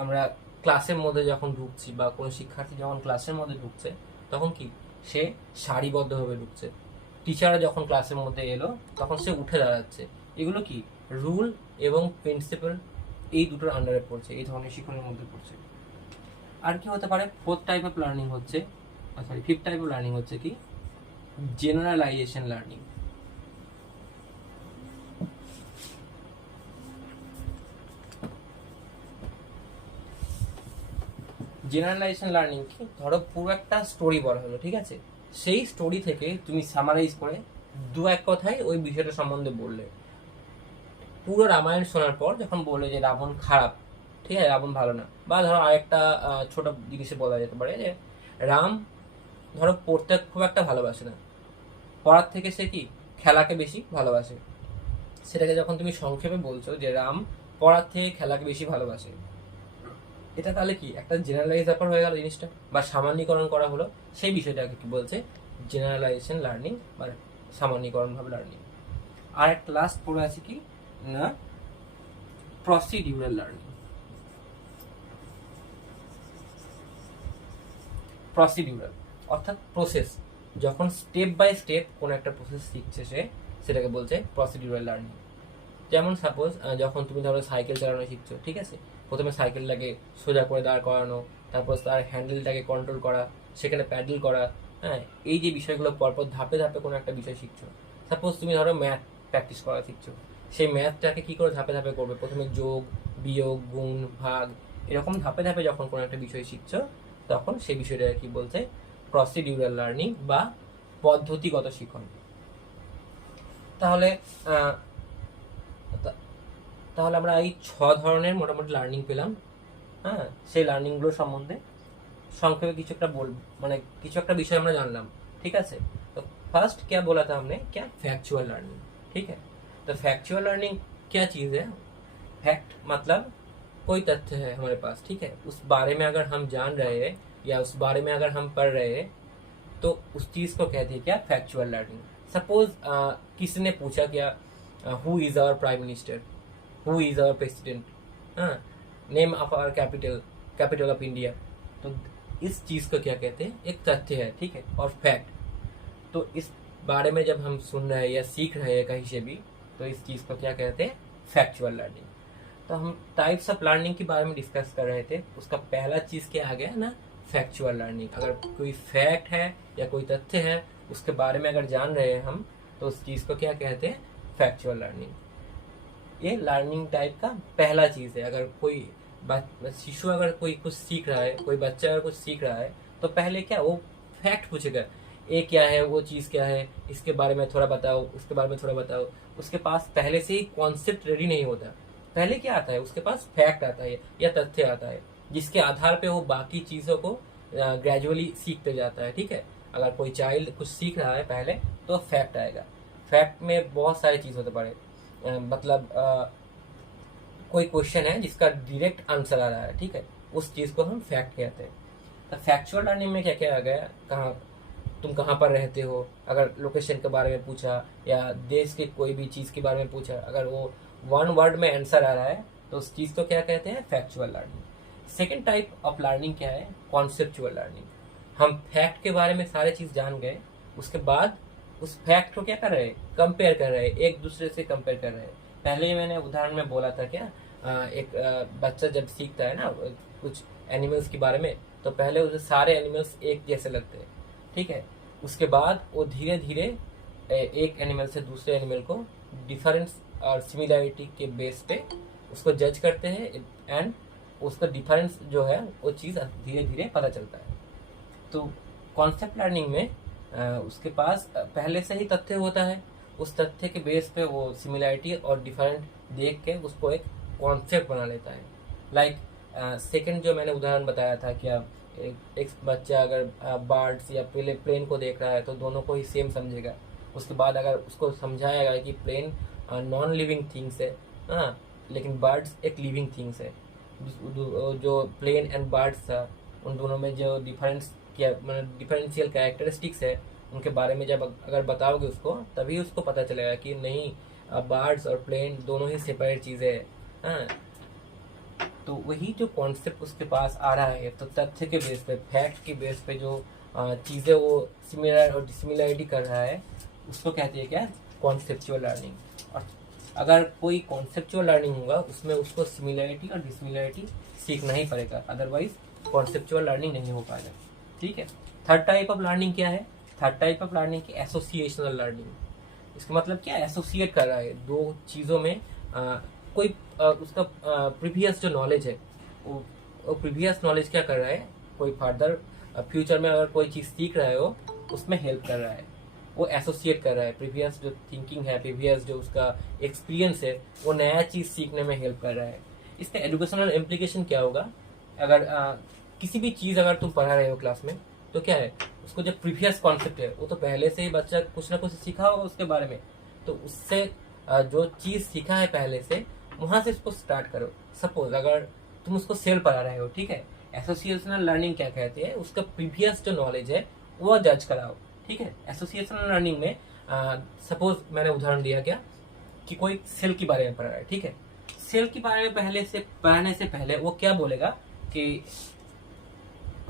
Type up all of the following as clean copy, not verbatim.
আমরা ক্লাসের মধ্যে যখন ঢুকছি বা কোনো শিক্ষার্থী যখন ক্লাসের মধ্যে ঢুকছে তখন কি সে সারিবদ্ধভাবে ঢুকছে। টিচাররা যখন ক্লাসের মধ্যে এলো তখন সে উঠে দাঁড়াচ্ছে। এগুলো কি রুল এবং প্রিন্সিপাল, এই দুটোর আন্ডারে পড়ছে, এই ধরনের শিক্ষণের মধ্যে পড়ছে। আর কি হতে পারে, ফিফথ টাইপ অফ লার্নিং হচ্ছে কি জেনারেলাইজেশন লার্নিং। জেনারেলাইজেশন লার্নিং কি, ধরো পুরো একটা স্টোরি বলা হলো, ঠিক আছে, সেই স্টোরি থেকে তুমি সামারাইজ করে দু এক কথায় ওই বিষয়টা সম্বন্ধে বললে। পুরো রামায়ণ শোনার পর যখন বললে যে রাবণ খারাপ, ঠিক আছে, রাবণ ভালো না, বা ধরো আরেকটা ছোট জিনিসে বলা যেতে পারে যে রাম ধরো পড়তে খুব একটা ভালোবাসে না, পড়ার থেকে সে কি খেলাকে বেশি ভালোবাসে। সেটাকে যখন তুমি সংক্ষেপে বলছো যে রাম পড়ার থেকে খেলাকে বেশি ভালোবাসে, এটা তাহলে কি একটা জেনারেলাইজ ব্যাপার হয়ে গেল জিনিসটা, বা সামান্যীকরণ করা হলো। সেই বিষয়টাকে কি বলছে, জেনারেলাইজেশন লার্নিং বা সামান্যীকরণ ভাবে লার্নিং। আর একটা লাস্ট পড়ে আছে কি না, প্রসিডিউরাল লার্নিং। প্রসিডিউরাল অর্থাৎ প্রসেস, যখন স্টেপ বাই স্টেপ কোনো একটা প্রসেস শিখছে সে, সেটাকে বলছে প্রসিডিউরাল লার্নিং। যেমন সাপোজ যখন তুমি ধরো সাইকেল চালানো শিখছো, ঠিক আছে, প্রথমে সাইকেলটাকে সোজা করে দাঁড় করানো, তারপর তার হ্যান্ডেলটাকে কন্ট্রোল করা, সেখানে প্যাডেল করা, হ্যাঁ, এই যে বিষয়গুলো পরপর ধাপে ধাপে কোনো একটা বিষয় শিখছো। সাপোজ তুমি ধরো ম্যাথ প্র্যাকটিস করা শিখছো, সেই ম্যাথটাকে কি করে ধাপে ধাপে করবে, প্রথমে যোগ, বিয়োগ, গুণ, ভাগ, এরকম ধাপে ধাপে যখন কোনো একটা বিষয় শিখছো, তখন সেই বিষয়টাকে কি বলছে, প্রসিডিউরাল লার্নিং বা পদ্ধতিগত শিখন। তাহলে আহ, তাহলে আমরা এই 6 ধরনের মোটামুটি লার্নিং পেলাম। হ্যাঁ, সেই লার্নিংগুলো সম্বন্ধে সংক্ষেপে কিছু একটা মানে কিছু একটা বিষয় আমরা জানলাম, ঠিক আছে। तो फर्स्ट क्या बोला था हमने, क्या फैक्चुअल लर्निंग, ठीक है। तो फैक्चुअल लर्निंग क्या चीज़ है, फैक्ट मतलब कोई तथ्य है हमारे पास, ठीक है, उस बारे में अगर हम जान रहे हैं या उस बारे में अगर हम पढ़ रहे हैं तो उस चीज़ को कहते हैं क्या, फैक्चुअल लर्निंग। सपोज किसी ने पूछा क्या, who is our prime minister, who is our president, हाँ, name of our capital, capital of India. तो इस चीज़ को क्या कहते हैं, एक तथ्य है, ठीक है, और फैक्ट। तो इस बारे में जब हम सुन रहे हैं या सीख रहे हैं कहीं से भी, तो इस चीज़ को क्या कहते हैं, फैक्चुअल लर्निंग। तो हम टाइप्स ऑफ लर्निंग के बारे में डिस्कस कर रहे थे, उसका पहला चीज़ क्या आ गया ना, फैक्चुअल लर्निंग। अगर कोई फैक्ट है या कोई तथ्य है, उसके बारे में अगर जान रहे हैं हम, तो उस चीज़ को क्या कहते हैं, फैक्चुअल लर्निंग। ये लर्निंग टाइप का पहला चीज़ है। अगर कोई शिशु अगर कोई कुछ सीख रहा है, कोई बच्चा अगर कुछ सीख रहा है, तो पहले क्या वो फैक्ट पूछेगा, ये क्या है, वो चीज़ क्या है, इसके बारे में थोड़ा बताओ, उसके बारे में थोड़ा बताओ। उसके पास पहले से ही कॉन्सेप्ट रेडी नहीं होता। पहले क्या आता है, उसके पास फैक्ट आता है या तथ्य आता है, जिसके आधार पे वो बाकी चीज़ों को ग्रेजुअली सीखते जाता है, ठीक है। अगर कोई चाइल्ड कुछ सीख रहा है पहले, तो फैक्ट आएगा। फैक्ट में बहुत सारी चीज़ होते पड़े, मतलब कोई क्वेश्चन है जिसका डायरेक्ट आंसर आ रहा है, ठीक है, उस चीज़ को हम फैक्ट कहते हैं। तो फैक्चुअल लर्निंग में क्या क्या आ गया, कहाँ तुम कहाँ पर रहते हो, अगर लोकेशन के बारे में पूछा या देश के कोई भी चीज़ के बारे में पूछा, अगर वो वन वर्ड में आंसर आ रहा है, तो उस चीज़ को क्या कहते हैं, factual learning. Second type of learning क्या है, कॉन्सेप्चुअल लर्निंग। हम फैक्ट के बारे में सारे चीज़ जान गए, उसके बाद उस फैक्ट को क्या कर रहे हैं, कंपेयर कर रहे हैं, एक दूसरे से कंपेयर कर रहे हैं। पहले ही मैंने उदाहरण में बोला था क्या, एक बच्चा जब सीखता है ना कुछ एनिमल्स के बारे में, तो पहले उसे सारे एनिमल्स एक जैसे लगते हैं, ठीक है। उसके बाद वो धीरे धीरे एक एनिमल से दूसरे एनिमल को डिफरेंस और सिमिलैरिटी के बेस पे उसको जज करते हैं, एंड उसका डिफरेंस जो है वो चीज़ धीरे धीरे पता चलता है। तो कॉन्सेप्ट लर्निंग में उसके पास पहले से ही तथ्य होता है, उस तथ्य के बेस पे वो सिमिलैरिटी और डिफरेंट देख के उसको एक कॉन्सेप्ट बना लेता है। लाइक सेकंड जो मैंने उदाहरण बताया था, क्या एक बच्चा अगर बर्ड्स या प्लेन को देख रहा है तो दोनों को ही सेम समझेगा। उसके बाद अगर उसको समझाएगा कि प्लेन नॉन लिविंग थिंग्स है, हाँ, लेकिन बर्ड्स एक लिविंग थिंग्स है, जो प्लेन एंड बर्ड्स था उन दोनों में जो डिफरेंस क्या मतलब डिफरेंशियल कैरेक्टरिस्टिक्स है, उनके बारे में जब अगर बताओगे उसको, तभी उसको पता चलेगा कि नहीं, बर्ड्स और प्लेन दोनों ही सेपरेट चीज़ें हैं, हाँ। तो वही जो कॉन्सेप्ट उसके पास आ रहा है, तो तथ्य के बेस पे, फैक्ट के बेस पे जो चीज़ें वो सिमिलर और डिसिमिलरिटी कर रहा है, उसको कहते हैं क्या, कॉन्सेप्चुअल लर्निंग। और अगर कोई कॉन्सेप्चुअल लर्निंग होगा उसमें उसको सिमिलरिटी और डिसिमिलरिटी सीखना ही पड़ेगा, अदरवाइज कॉन्सेप्चुअल लर्निंग नहीं हो पाएगा। ठीक है। थर्ड टाइप ऑफ लर्निंग क्या है? थर्ड टाइप ऑफ लर्निंग की एसोसिएशनल लर्निंग। इसका मतलब क्या, एसोसिएट कर रहा है दो चीज़ों में कोई उसका प्रीवियस जो नॉलेज है, वो प्रीवियस नॉलेज क्या कर रहा है, कोई फर्दर फ्यूचर में अगर कोई चीज़ सीख रहा है वो उसमें हेल्प कर रहा है, वो एसोसिएट कर रहा है। प्रीवियस जो थिंकिंग है, प्रीवियस जो उसका एक्सपीरियंस है, वो नया चीज़ सीखने में हेल्प कर रहा है। इसका एजुकेशनल इम्प्लीकेशन क्या होगा? अगर किसी भी चीज़ अगर तुम पढ़ा रहे हो क्लास में, तो क्या है, उसको जो प्रीवियस कॉन्सेप्ट है वो तो पहले से ही बच्चा कुछ ना कुछ सीखा होगा उसके बारे में, तो उससे जो चीज़ सीखा है पहले से, वहाँ से इसको स्टार्ट करो। सपोज अगर तुम उसको सेल पढ़ा रहे हो, ठीक है, एसोसिएशनल लर्निंग क्या कहते हैं, उसका प्रीवियस जो नॉलेज है वो जज कराओ। ठीक है। एसोसिएशनल लर्निंग में सपोज मैंने उदाहरण दिया क्या, कि कोई सेल के बारे में पढ़ रहा है, ठीक है, सेल के बारे में पहले से पढ़ाने से पहले वो क्या बोलेगा कि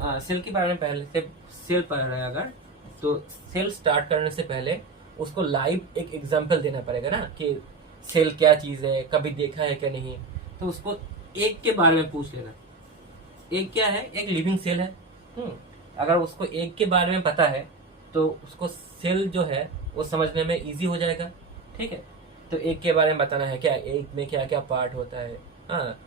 सेल के बारे में पहले से सेल पढ़ रहा है अगर, तो सेल स्टार्ट करने से पहले उसको लाइव एक एग्जांपल देना पड़ेगा ना, कि सेल क्या चीज़ है, कभी देखा है क्या नहीं। तो उसको एक के बारे में पूछ लेना। एक क्या है? एक लिविंग सेल है। अगर उसको एक के बारे में पता है तो उसको सेल जो है वो समझने में इजी हो जाएगा। ठीक है। तो एक के बारे में बताना है क्या, एक में क्या क्या पार्ट होता है, हाँ,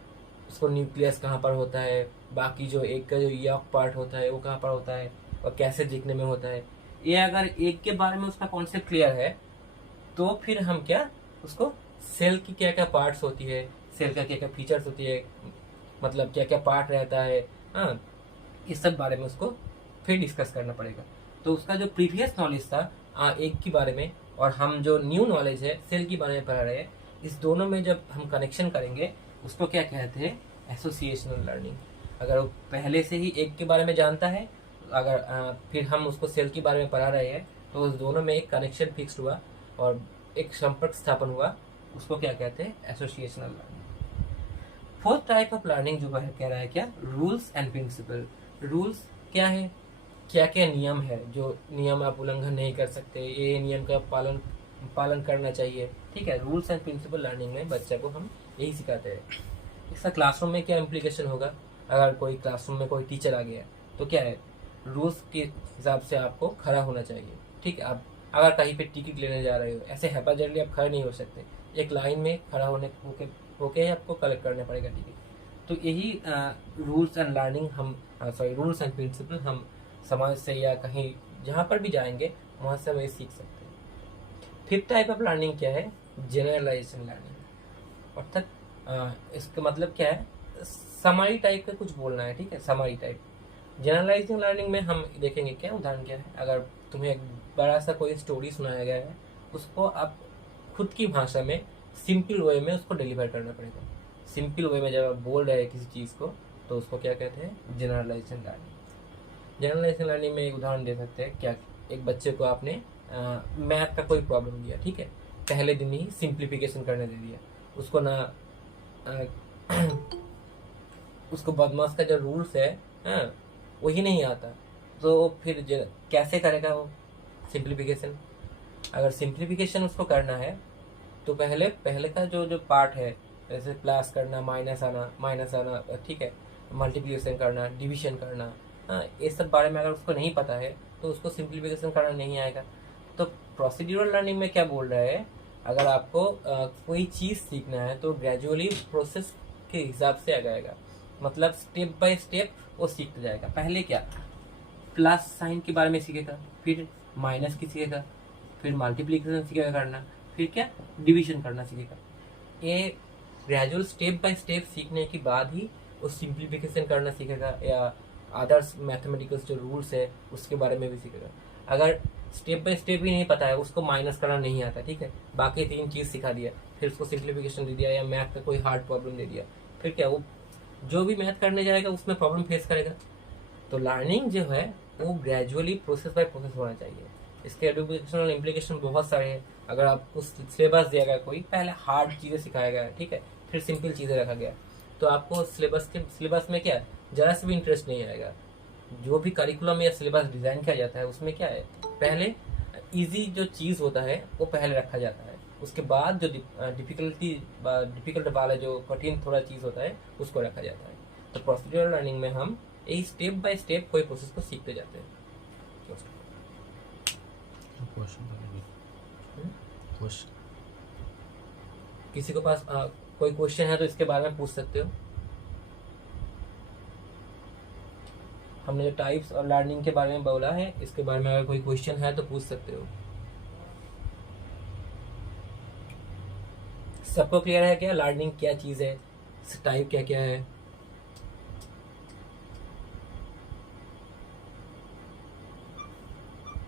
उसको न्यूक्लियस कहाँ पर होता है, बाकी जो एक का जो यॉक पार्ट होता है वो कहाँ पर होता है, और कैसे दिखने में होता है। ये अगर एक के बारे में उसका कॉन्सेप्ट क्लियर है, तो फिर हम क्या, उसको सेल की क्या क्या पार्ट्स होती है, सेल का क्या क्या फीचर्स होती है, मतलब क्या क्या पार्ट रहता है, हाँ, इस सब बारे में उसको फिर डिस्कस करना पड़ेगा। तो उसका जो प्रीवियस नॉलेज था एक के बारे में, और हम जो न्यू नॉलेज है सेल के बारे में पढ़ा रहे हैं, इस दोनों में जब हम कनेक्शन करेंगे उसको क्या कहते हैं, एसोसिएशनल लर्निंग। अगर वो पहले से ही एक के बारे में जानता है, अगर फिर हम उसको सेल के बारे में पढ़ा रहे हैं, तो उस दोनों में एक कनेक्शन फिक्स हुआ और एक संपर्क स्थापन हुआ, उसको क्या कहते हैं, associational learning. Fourth type of learning जो है कह रहा है क्या, रूल्स एंड प्रिंसिपल। रूल्स क्या है, क्या क्या नियम है, जो नियम आप उल्लंघन नहीं कर सकते, ये नियम का पालन करना चाहिए। ठीक है। रूल्स एंड प्रिंसिपल लर्निंग में बच्चे को हम यही सिखाते हैं। इसका क्लासरूम में क्या इम्प्लीकेशन होगा? अगर कोई क्लासरूम में कोई टीचर आ गया तो क्या है, रूल्स के हिसाब से आपको खड़ा होना चाहिए। ठीक है। आप अगर कहीं पे टिकट लेने जा रहे हो, ऐसे हैपाजर्ली आप खड़े नहीं हो सकते, एक लाइन में खड़ा होके आपको कलेक्ट करना पड़ेगा टिकट। तो यही रूल्स एंड लर्निंग हम रूल्स एंड प्रिंसिपल हम समाज से या कहीं जहाँ पर भी जाएंगे वहाँ से हमें सीख सकते हैं। फिफ्थ टाइप ऑफ लर्निंग क्या है, जनरलाइजेशन लर्निंग। अर्थात इसका मतलब क्या है, समरी टाइप का कुछ बोलना है। ठीक है। Summary type. जनरलाइजिंग लर्निंग में हम देखेंगे क्या, उदाहरण क्या है, अगर तुम्हें एक बड़ा सा कोई स्टोरी सुनाया गया है, उसको आप खुद की भाषा में सिंपल वे में उसको डिलीवर करना पड़ेगा। सिंपल वे में जब आप बोल रहे हैं किसी चीज़ को, तो उसको क्या कहते हैं, जनरलाइजेशन लर्निंग। जनरलाइजेशन लर्निंग में एक उदाहरण दे सकते हैं क्या, एक बच्चे को आपने मैथ का कोई प्रॉब्लम दिया, ठीक है, पहले दिन ही सिंप्लीफिकेशन करने दे दिया, उसको ना उसको बदमाश का जो रूल्स है, हाँ, वही नहीं आता, तो फिर कैसे करेगा वो सिंप्लीफिकेशन? अगर सिंप्लीफिकेशन उसको करना है तो पहले का जो पार्ट है, जैसे प्लस करना, माइनस आना, ठीक है, मल्टीप्लिकेशन करना, डिवीजन करना, हाँ, ये सब बारे में अगर उसको नहीं पता है तो उसको सिंप्लीफिकेशन करना नहीं आएगा। तो प्रोसीड्यूरल लर्निंग में क्या बोल रहा है, अगर आपको कोई चीज़ सीखना है तो ग्रेजुअली प्रोसेस के हिसाब से आ जाएगा, मतलब स्टेप बाय स्टेप वो सीखता जाएगा। पहले क्या, प्लस साइन के बारे में सीखेगा, फिर माइनस की सीखेगा, फिर मल्टीप्लिकेशन सीखेगा करना, फिर क्या, डिवीजन करना सीखेगा। ये ग्रेजुअल स्टेप बाय स्टेप सीखने के बाद ही वो सिंप्लीफिकेशन करना सीखेगा, या अदर्स मैथमेटिकल्स जो रूल्स है उसके बारे में भी सीखेगा। अगर स्टेप बाय स्टेप ही नहीं पता है, उसको माइनस करना नहीं आता, ठीक है, बाकी 3 चीज़ सिखा दिया, फिर उसको सिंप्लीफिकेशन दे दिया या मैथ का कोई हार्ड प्रॉब्लम दे दिया, फिर क्या, वो जो भी मैथ करने जाएगा उसमें प्रॉब्लम फेस करेगा। तो लर्निंग जो है वो ग्रेजुअली प्रोसेस बाय प्रोसेस होना चाहिए। इसके एजुकेशनल इम्प्लीकेशन बहुत सारे हैं। अगर आपको सिलेबस दिया गया कोई, पहले हार्ड चीज़ें सिखाया गया, ठीक है, फिर सिंपल चीज़ें रखा गया, तो आपको सिलेबस में क्या है, जरा से भी इंटरेस्ट नहीं आएगा। जो भी करिकुलम या सिलेबस डिजाइन किया जाता है उसमें क्या है, पहले इजी जो चीज होता है वो पहले रखा जाता है, उसके बाद जो डिफिकल्ट वाला जो कठिन थोड़ा चीज होता है उसको रखा जाता है। तो प्रोसीड्यूरल लर्निंग में हम यही स्टेप बाय स्टेप कोई प्रोसेस को सीखते जाते हैं। किसी को पास कोई क्वेश्चन है तो इसके बारे में पूछ सकते हो। हमने जो टाइप्स और लर्निंग के बारे में बोला है, इसके बारे में अगर कोई क्वेश्चन है तो पूछ सकते हो। सबको क्लियर है क्या लर्निंग क्या चीज़ है, टाइप क्या क्या है?